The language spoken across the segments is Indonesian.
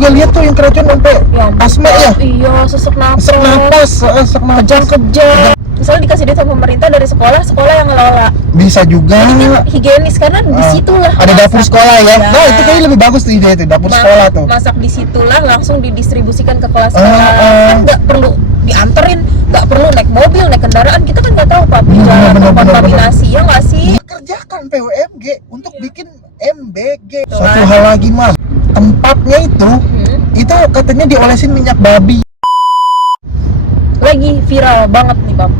juga lihat tuh yang keracunan sampai asma ya. Iya, sesak napas. Sesak napas. Kejang-kejang. Misalnya dikasih duit sama pemerintah dari sekolah yang ngelola. Bisa juga. Ini kan higienis karena di situlah ada dapur sekolah ya. Nah, itu kayaknya lebih bagus tuh ide itu, dapur sekolah tuh. Masak di situlah langsung didistribusikan ke kelas-kelas. Kan nggak perlu dianterin, nggak perlu naik mobil, naik kendaraan. Kita kan nggak tahu Pak perjalanan kontaminasi ya nggak sih? Kerjakan PUMG untuk bikin MBG. Satu hal lagi, Mam. Tempatnya itu katanya diolesin minyak babi. Lagi viral banget nih, Bang.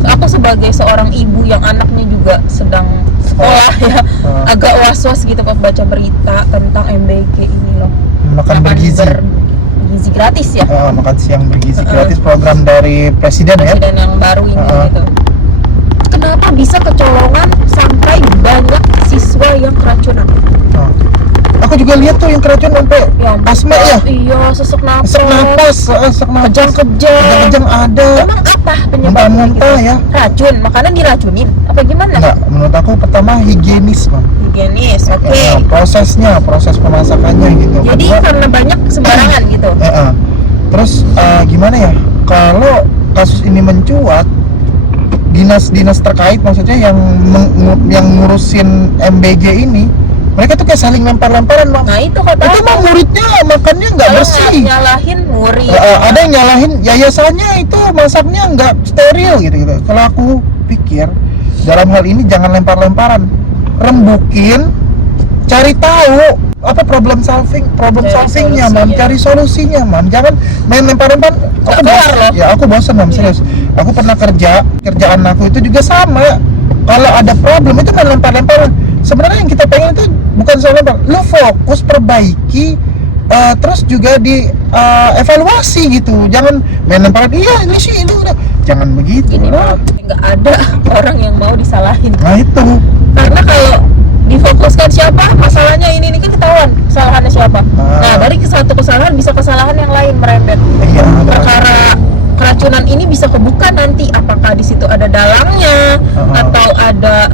Aku sebagai seorang ibu yang anaknya juga sedang sekolah ya, agak was-was gitu pas baca berita tentang MBG ini loh. Makan bergizi. Bergizi gratis ya. Makan siang bergizi gratis, program dari presiden ya. Presiden yang baru ini gitu. Kenapa bisa kecolongan sampai banyak siswa yang keracunan? Aku juga lihat tuh yang keracunan sampai asma ya. Iya, sesak napas. Kejang-kejang ada. Emang apa penyebabnya? Muntah-muntah ya. Racun, makanan diracunin apa gimana? Enggak, menurut aku pertama higienis, Bang. Higienis, oke. Proses pemasakannya gitu. Jadi karena banyak sembarangan gitu. Terus gimana ya? Kalau kasus ini mencuat, dinas-dinas terkait maksudnya yang ngurusin MBG ini, mereka tuh kayak saling lempar-lemparan, Bang. Nah itu kata itu mah muridnya makannya nggak bersih. Nyalahin murid. Ada yang nyalahin yayasannya itu masaknya nggak steril gitu. Kalau aku pikir dalam hal ini jangan lempar-lemparan, rembukin, cari tahu apa problem solvingnya, Mam. Cari solusinya, Mam. Jangan main lempar-lempar. Aku bosan, Mam, serius. Aku pernah kerjaan aku itu juga sama. Kalau ada problem itu main lempar-lemparan. Sebenarnya yang kita pengen itu bukan soal lempar, lu fokus perbaiki, terus juga di evaluasi gitu. Jangan main lemparan, iya ini sih ini udah. Jangan begitu. Ini nggak ada orang yang mau disalahin. Nah itu. Karena kalau difokuskan siapa masalahnya ini kan ketahuan kesalahannya siapa. Nah dari satu kesalahan bisa kesalahan yang lain merembet. Iya. Perkara keracunan ini bisa kebuka nanti, apakah di situ ada dalangnya atau ada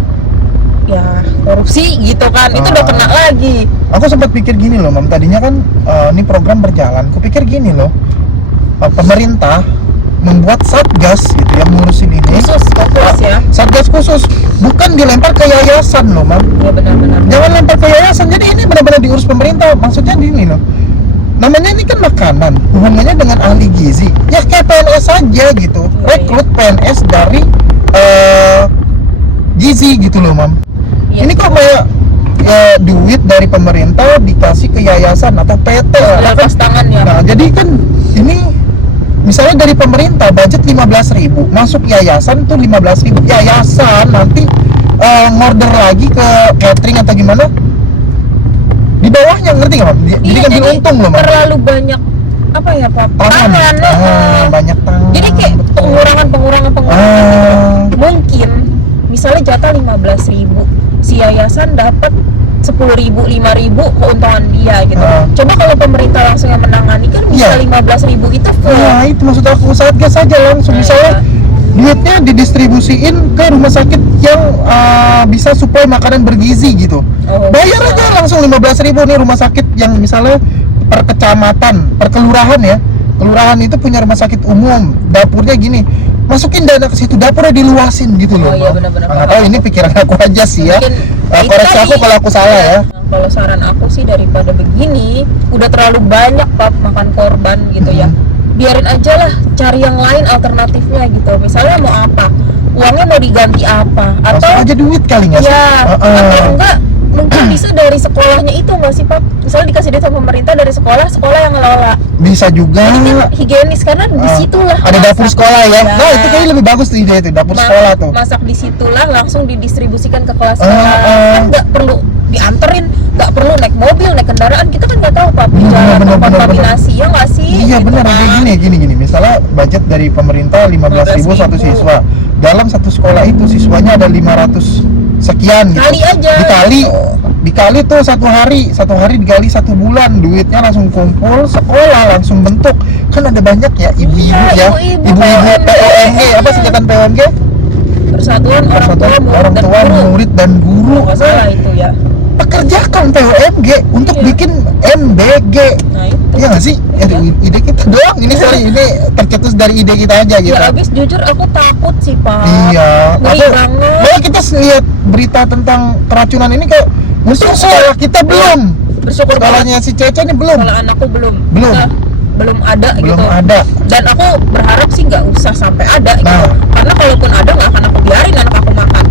ya korupsi gitu kan, itu udah kena lagi. Aku sempat pikir gini loh, Mam, tadinya kan ini program berjalan, aku pikir gini loh, pemerintah membuat satgas gitu yang ngurusin ini, fokus ya, satgas khusus, bukan dilempar ke yayasan loh, Mam. Iya benar-benar. Jangan lempar ke yayasan, jadi ini benar-benar diurus pemerintah. Maksudnya gini loh, namanya ini kan makanan, hubungannya dengan ahli gizi, ya kayak PNS aja gitu, rekrut PNS dari gizi gitu loh, Mam. Ini kok kayak duit dari pemerintah dikasih ke yayasan atau PT lepas tangan ya. Nah, jadi kan ini misalnya dari pemerintah budget 15.000, masuk yayasan tuh 15.000, yayasan nanti ngorder lagi ke catering atau gimana di bawahnya, ngerti nggak, Mam? Jadi kan untung loh, Mam. Terlalu banyak apa ya, Pak? Tangan. Banyak tangan. Jadi kayak pengurangan mungkin misalnya jatah 15.000, si yayasan dapat 10.000, 5.000 keuntungan dia gitu. Coba kalau pemerintah langsung yang menangani kan bisa 15.000 itu full. Nah itu maksud aku, satgas saja langsung misalnya duitnya didistribusiin ke rumah sakit yang bisa supply makanan bergizi gitu. Bayar aja langsung 15.000 nih rumah sakit yang misalnya per kecamatan, per kelurahan ya. Kelurahan itu punya rumah sakit umum, dapurnya gini, masukin dana ke situ, dapurnya diluasin gitu loh. Iya benar-benar. Nggak tahu, ini pikiran aku aja sih ya. Koreksi aku kalau aku salah ya. Kalau saran aku sih daripada begini, udah terlalu banyak Pak makan korban gitu ya. Biarin aja lah, cari yang lain alternatifnya gitu. Misalnya mau apa? Uangnya mau diganti apa? Atau aja duit kali nggak sih? Ya, atau enggak mungkin bisa dari sekolahnya itu nggak sih Pak? Misalnya dikasih duit sama pemerintah dari sekolah yang ngelola. Bisa juga. Ini kan higienis karena di situlah ada dapur sekolah ya. Nah itu kayaknya lebih bagus tuh ide itu, dapur sekolah tuh. Masak di situlah langsung didistribusikan ke kelas-kelas. Nggak perlu dianterin, nggak perlu naik mobil, naik kendaraan. Kita kan nggak tahu Pak perjalanan kontaminasi ya nggak sih? Iya gitu benar, kan. gini. Misalnya budget dari pemerintah 15.000 satu siswa. Dalam satu sekolah itu siswanya ada 500 sekian gitu. Kali aja. Dikali tuh satu hari dikali 1 bulan, duitnya langsung kumpul, sekolah langsung bentuk. Kan ada banyak ya ibu-ibu ya, ibu-ibu POMG, apa singkatan POMG? Persatuan Orang Tua Murid dan Guru. Nggak salah itu ya. Pekerjakan POMG untuk bikin MBG. Nah itu. Ya Iya nggak sih? Ide kita doang. Ini sorry, ini tercetus dari ide kita aja gitu. Ya abis jujur aku takut sih Pak. Iya. Ngeri banget. Bahkan kita lihat berita tentang keracunan ini kayak musuh sekolah kita belum. Bersyukur Sekolahnya si Cece ini belum. kalau anakku belum. Belum. Kita belum ada Belum gitu. ada. Dan aku berharap sih nggak usah sampai ada gitu. Nah. Karena kalaupun ada nggak akan aku biarin anak aku makan.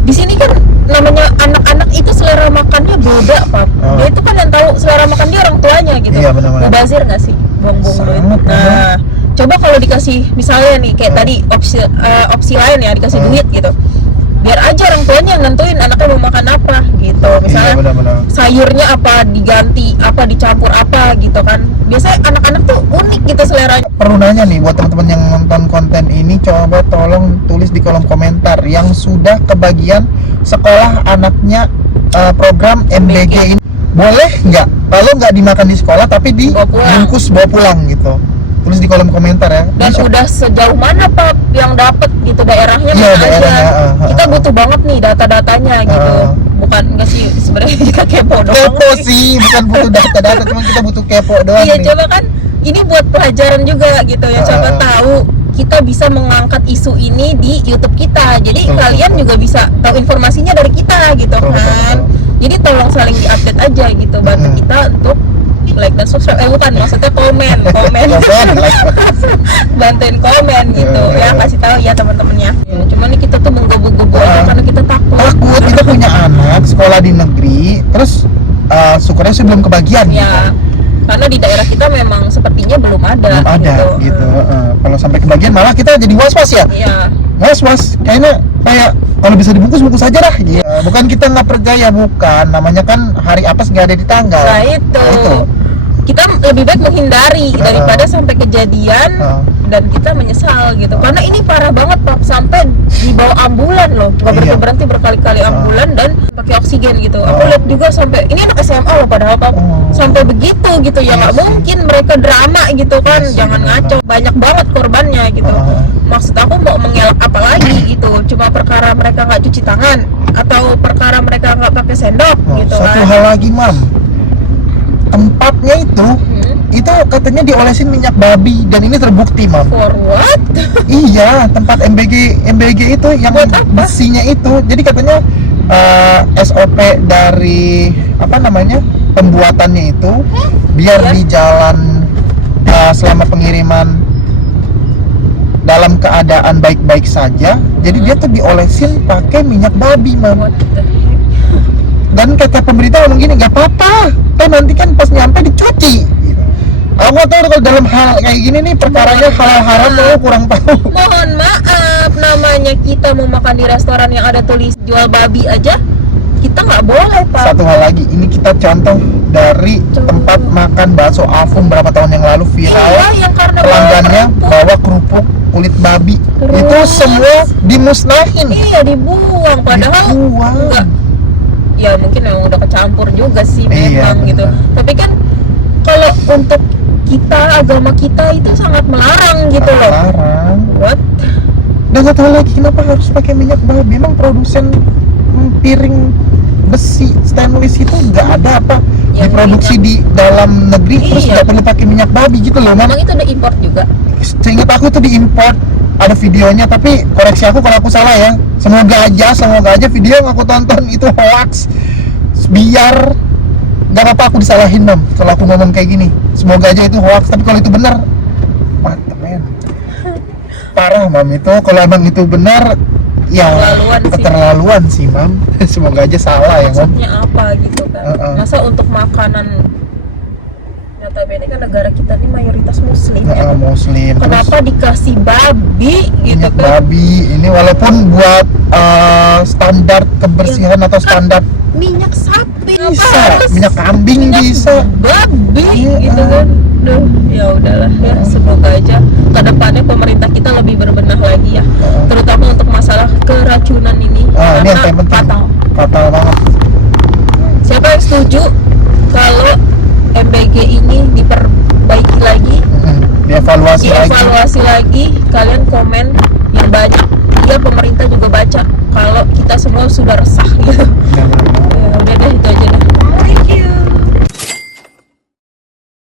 Di sini kan namanya anak-anak itu selera makannya beda Pak. Oh. Dia itu kan yang tahu selera makan dia orang tuanya gitu. Iya, benar-benar. Mubazir nggak sih buang-buang duit. Sangat, Nah, coba kalau dikasih misalnya nih kayak Oh. tadi opsi lain ya dikasih Oh. duit gitu. Biar aja orang tuanya yang nentuin anaknya mau makan apa gitu. Misalnya Iya, benar-benar. sayurnya apa diganti, apa dicampur apa gitu kan. Biasanya anak-anak tuh unik gitu seleranya. Perlu nanya nih buat teman-teman yang nonton konten ini, coba tolong tulis di kolom komentar yang sudah kebagian sekolah anaknya program MBG ini. Boleh nggak kalau nggak dimakan di sekolah tapi Bawa pulang. dibungkus bawa pulang gitu? Tulis di kolom komentar ya. Dan Bisa. udah sejauh mana Pak yang dapat gitu daerahnya Iya, mana daerahnya, aja. Kita butuh banget nih data-datanya gitu. Bukan enggak sih sebenarnya kita kepo doang. Kepo sih, bukan butuh data-data, cuma kita butuh kepo doang Iya, nih. coba kan ini buat pelajaran juga gitu ya. Coba tahu kita bisa mengangkat isu ini di YouTube kita. Jadi Betul, kalian betul. juga bisa tahu informasinya dari kita gitu Betul, betul, kan. betul. Jadi tolong saling diupdate aja gitu. Bantu kita untuk like dan subscribe. Bukan maksudnya komen. Komen, like. Bantuin komen gitu ya, kasih tahu ya teman-temannya. Ya, cuman nih kita tuh menggebu-gebu aja karena kita takut. Takut kita punya anak sekolah di negeri, terus syukurnya sih belum kebagian. Ya, karena di daerah kita memang sepertinya belum ada. Belum ada gitu. Kalau sampai kebagian malah kita jadi was-was ya. Iya. Was-was, kayaknya kayak kalau bisa dibungkus aja dah. Gitu. Bukan kita nggak percaya, bukan. Namanya kan hari apes nggak ada di tanggal. Nah itu. Kita lebih baik menghindari daripada sampai kejadian dan kita menyesal gitu. Karena ini parah banget Pak, sampai dibawa ambulan loh. Nggak berhenti berkali-kali ambulan dan pakai oksigen gitu. Aku lihat juga sampai ini anak SMA loh padahal Pak. Sampai begitu gitu ya, nggak mungkin mereka drama gitu kan. Jangan ngaco, banyak banget korbannya gitu. Maksud aku mau mengelak apa lagi gitu. Cuma perkara mereka nggak cuci tangan atau perkara mereka nggak pakai sendok gitu Satu kan. hal lagi, Mam. Tempatnya itu katanya diolesin minyak babi dan ini terbukti, Mam. For what? Iya, tempat MBG itu yang Buat apa? besinya itu. Jadi katanya SOP dari apa namanya pembuatannya itu biar Iya. di jalan selama pengiriman dalam keadaan baik-baik saja. Jadi dia tuh diolesin pakai minyak babi, Mam. What the heck? Dan kata pemerintah ngomong gini, nggak apa-apa, kan nanti kan pas nyampe dicuci. Aku nggak tahu kalau dalam hal kayak gini nih perkaranya halal haram aku kurang tahu. Mohon maaf, namanya kita mau makan di restoran yang ada tulis jual babi aja, kita nggak boleh Pak. Satu hal lagi, ini kita contoh dari tempat makan bakso Afung berapa tahun yang lalu viral. Iya, yang karena Pelanggannya kerupuk. bawa kerupuk kulit babi. Terus? Itu semua dimusnahin. Iya dibuang, padahal Dibuang. enggak. Ya mungkin memang udah kecampur juga sih Iya, memang gitu. benar. Tapi kan kalau untuk kita agama kita itu sangat melarang gitu loh. Larang. What? Dan satu hal lagi, kenapa harus pakai minyak babi? Emang produsen piring besi stainless itu nggak ada apa Yang diproduksi di dalam negeri terus Iya. nggak perlu pakai minyak babi gitu loh, Mam. Memang itu ada import juga. Seingat aku itu diimport, ada videonya, tapi koreksi aku kalau aku salah ya. Semoga aja video yang aku tonton itu hoax. Biar nggak apa-apa aku disalahin, Mam, kalau aku ngomong kayak gini. Semoga aja itu hoax, tapi kalau itu benar, mantep men. Parah, Mam, itu kalau emang itu benar ya Keterlaluan sih. sih, Mam. Semoga aja salah ya, Mam. Maksudnya apa gitu kan? Masa untuk makanan, notabene kan negara kita ini mayoritas muslim ya. Muslim. Kenapa dikasih babi gitu Minyak kan? babi ini walaupun buat standar kebersihan atau standar Minyak sapi bisa, apa harus minyak kambing minyak bisa. babi Iya. gitu kan. Duh, ya udahlah ya, semoga aja kedepannya pemerintah kita lebih berbenah lagi ya, terutama untuk masalah keracunan ini Ini yang karena paling penting. fatal. Fatal banget. Siapa yang setuju kalau MBG ini diperbaiki lagi, Dievaluasi lagi, kalian komen yang banyak, biar pemerintah juga baca kalau kita semua sudah resah gitu. lagi. Ya udah deh, itu aja deh.